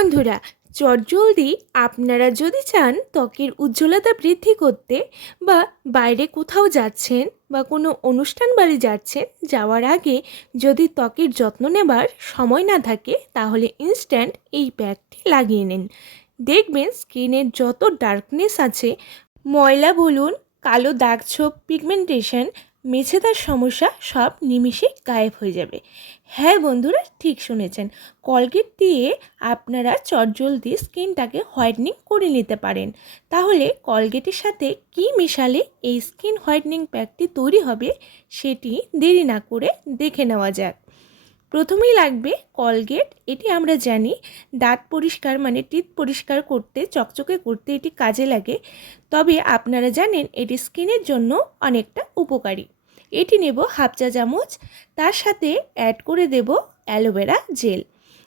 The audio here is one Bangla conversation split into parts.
বন্ধুরা, চটজলদি আপনারা যদি চান ত্বকের উজ্জ্বলতা বৃদ্ধি করতে বা বাইরে কোথাও যাচ্ছেন বা কোনো অনুষ্ঠান বাড়ি যাচ্ছেন, যাওয়ার আগে যদি ত্বকের যত্ন নেবার সময় না থাকে, তাহলে ইনস্ট্যান্ট এই প্যাকটি লাগিয়ে নিন। দেখবেন স্কিনের যত ডার্কনেস আছে, ময়লা বলুন, কালো দাগ ছোপ পিগমেন্টেশন মেছেদার সমস্যা সব নিমিষে গায়েব হয়ে যাবে। হ্যাঁ বন্ধুরা, ঠিক শুনেছেন। কলগেট দিয়ে আপনারা চটজলদি স্কিনটাকে হোয়াইটনিং করে নিতে পারেন। তাহলে কলগেটের সাথে কি মিশালে এই স্কিন হোয়াইটনিং প্যাকটি তৈরি হবে সেটি দেরি না করে দেখে নেওয়া যাক। প্রথমেই লাগবে কলগেট। এটি আমরা জানি দাঁত পরিষ্কার মানে টিথ পরিষ্কার করতে, চকচকে করতে এটি কাজে লাগে। তবে আপনারা জানেন এটি স্কিনের জন্য অনেকটা উপকারী। এটি নেব হাফ চা চামচ। তার সাথে অ্যাড করে দেব অ্যালোভেরা জেল।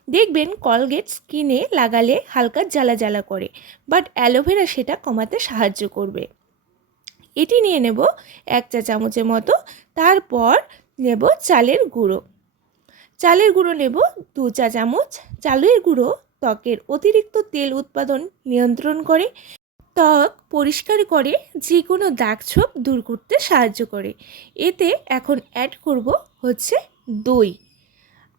দেখবেন কলগেট স্কিনে লাগালে হালকা জ্বালা জ্বালা করে বাট অ্যালোভেরা সেটা কমাতে সাহায্য করবে। এটি নিয়ে নেব এক চা চামচের মতো। তারপর নেব চালের গুঁড়ো। চালের গুঁড়ো নেব দু চা চামচ। চালের গুঁড়ো ত্বকের অতিরিক্ত তেল উৎপাদন নিয়ন্ত্রণ করে। ত্বক পরিষ্কার করে যে কোনো দাগ ছোপ দূর করতে সাহায্য করে। এতে এখন অ্যাড করব হচ্ছে দই।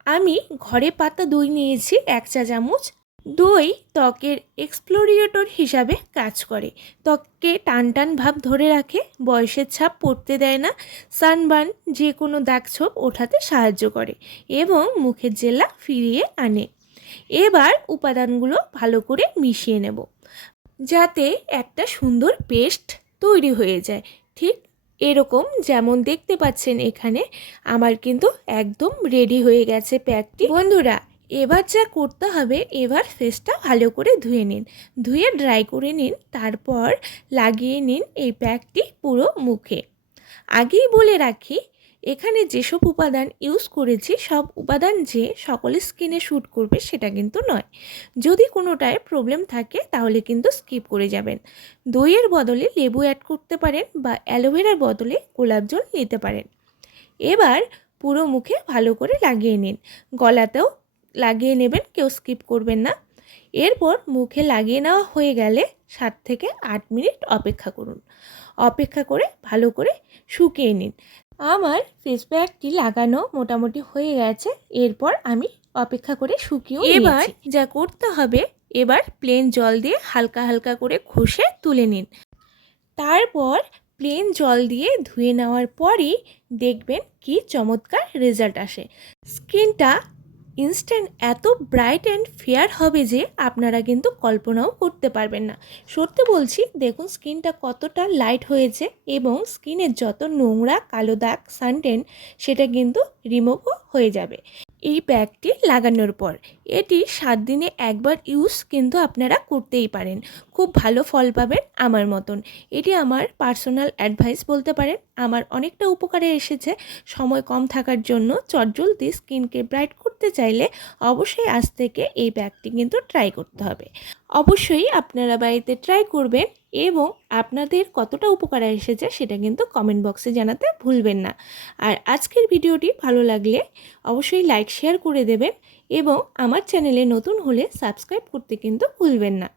আমি ঘরে পাতা দই নিয়েছি এক চা চামচ। দই, ত্বকের এক্সপ্লোরিয়েটর হিসাবে কাজ করে। ত্বককে টান টান ভাব ধরে রাখে, বয়সের ছাপ পড়তে দেয় না, সানবার্ন যে কোনো দাগ ছোপ ওঠাতে সাহায্য করে এবং মুখের জেলা ফিরিয়ে আনে। এবার উপাদানগুলো ভালো করে মিশিয়ে নেব, যাতে একটা সুন্দর পেস্ট তৈরি হয়ে যায়। ঠিক এরকম যেমন দেখতে পাচ্ছেন এখানে, আমার কিন্তু একদম রেডি হয়ে গেছে প্যাকটি। বন্ধুরা এবার যা করতে হবে, এবার ফেসটা ভালো করে ধুয়ে নিন। ধুয়ে ড্রাই করে নিন, তারপর লাগিয়ে নিন এই প্যাকটি পুরো মুখে। আগেই বলে রাখি, এখানে যেসব উপাদান ইউজ করেছি, সব উপাদান যে সকলে স্কিনে শ্যুট করবে সেটা কিন্তু নয়। যদি কোনোটায় প্রবলেম থাকে, তাহলে কিন্তু স্কিপ করে যাবেন। দইয়ের বদলে লেবু অ্যাড করতে পারেন বা অ্যালোভেরার বদলে গোলাপ জল নিতে পারেন। এবার পুরো মুখে ভালো করে লাগিয়ে নিন। গলাতেও লাগিয়ে নেবেন, কেউ স্কিপ করবেন না। এরপর মুখে লাগিয়ে নেওয়া হয়ে গেলে সাত থেকে আট মিনিট অপেক্ষা করুন। অপেক্ষা করে ভালো করে শুকিয়ে নিন। আমার ফেস প্যাকটি লাগানো মোটামুটি হয়ে গেছে, এরপর আমি অপেক্ষা করে শুকিয়ে এবার যা করতে হবে, এবার প্লেন জল দিয়ে হালকা হালকা করে ঘষে তুলে নিন। তারপর প্লেন জল দিয়ে ধুয়ে নেওয়ার পরই দেখবেন কি চমৎকার রেজাল্ট আসে। স্কিনটা ইনস্ট্যান্ট এত ব্রাইট অ্যান্ড ফেয়ার হবে যে আপনারা কিন্তু কল্পনাও করতে পারবেন না। সত্যি বলছি, দেখুন স্কিনটা কতটা লাইট হয়েছে এবং স্কিনের যত নোংরা, কালো দাগ সানটেন সেটা কিন্তু রিমুভও হয়ে যাবে এই প্যাকটি লাগানোর পর। এটি সাত দিনে একবার ইউজ কিন্তু আপনারা করতেই পারেন। খুব ভালো ফল পাবেন আমার মতন। এটি আমার পার্সোনাল অ্যাডভাইস বলতে পারেন। আমার অনেকটা উপকারে এসেছে। সময় কম থাকার জন্য চটজলদি স্কিনকে ব্রাইট করতে চাইলে অবশ্যই আজ থেকে এই ব্যাগটি কিন্তু ট্রাই করতে হবে। অবশ্যই আপনারা বাড়িতে ট্রাই করবেন এবং আপনাদের কতটা উপকারে এসেছে সেটা কিন্তু কমেন্ট বক্সে জানাতে ভুলবেন না। আর আজকের ভিডিওটি ভালো লাগলে অবশ্যই লাইক শেয়ার করে দেবেন এবং আমার চ্যানেলে নতুন হলে সাবস্ক্রাইব করতে কিন্তু ভুলবেন না।